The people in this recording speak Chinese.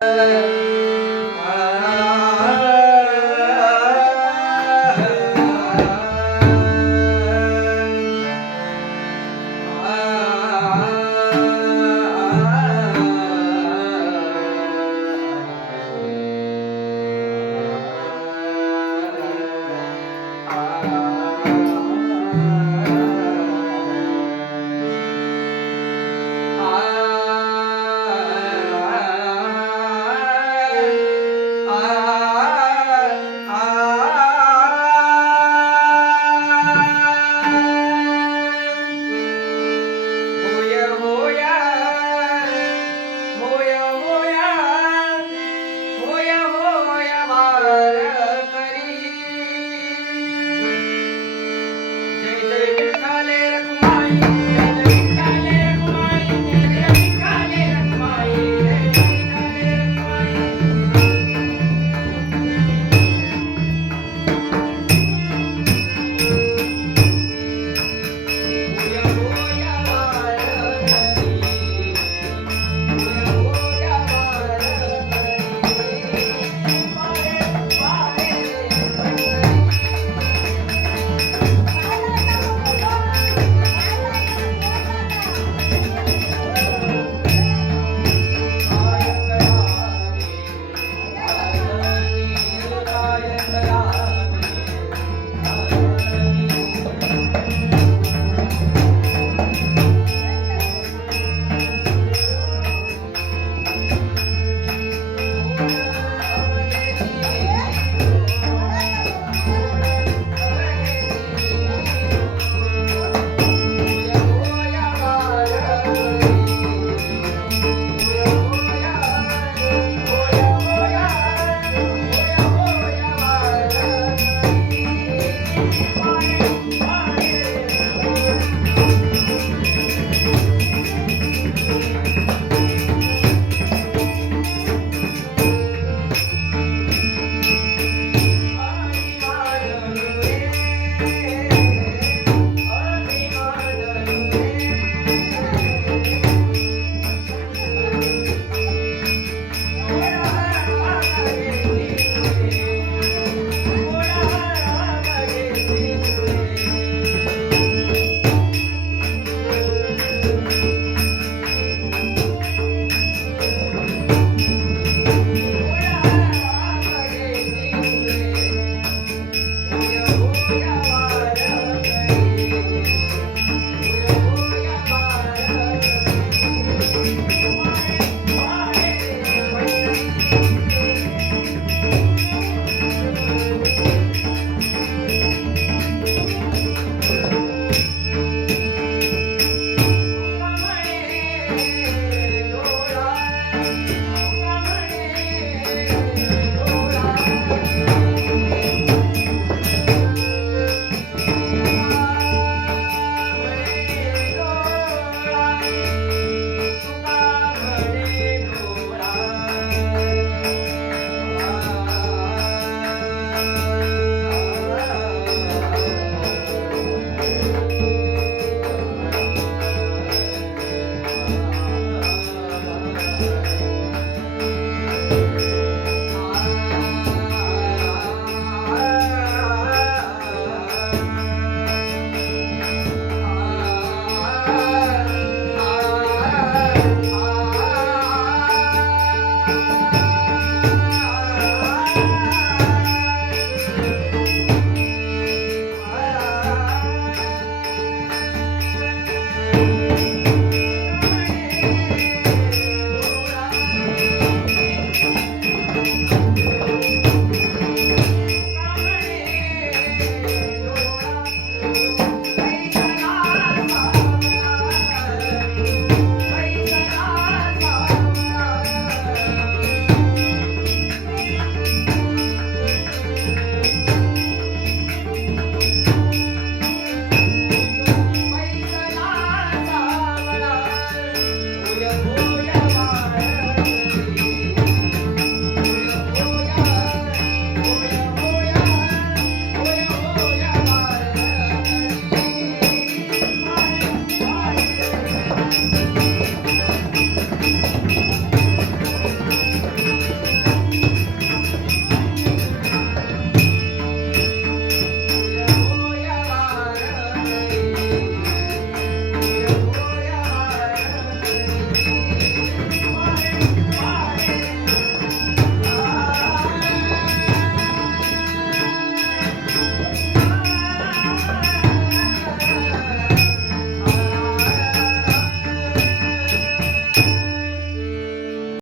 那